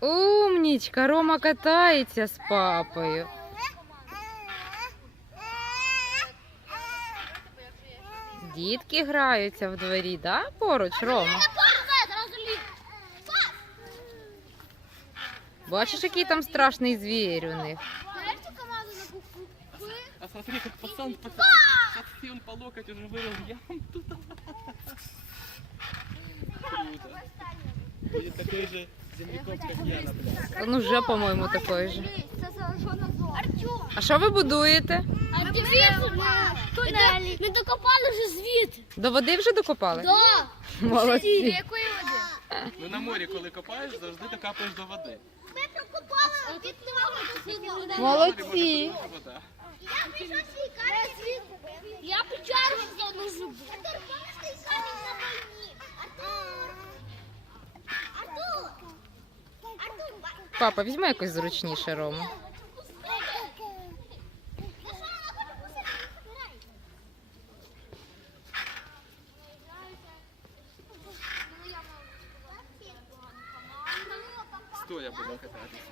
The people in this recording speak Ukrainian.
Умнічка, Рома катається з папою. Дітки граються в дворі, да? Поруч, Рома. Бачиш, який там страшний звір у них. Смотри, как пацан подсел по локоть, уже вырыл яму туда. Круто. Будет такой же Он уже, по-моєму, такий же. А що ви будуєте? а дивіться, ми, ми докопали вже звідти. До води вже докопали? Да. Молодці. Якої води? Ну на морі, коли копаєш, завжди докапаєш до води. Ми прокопали, а тут немає Молодці. Я пішов свій камінь. Папа, візьми якось зручніше, Рому. Стоя буду кататися.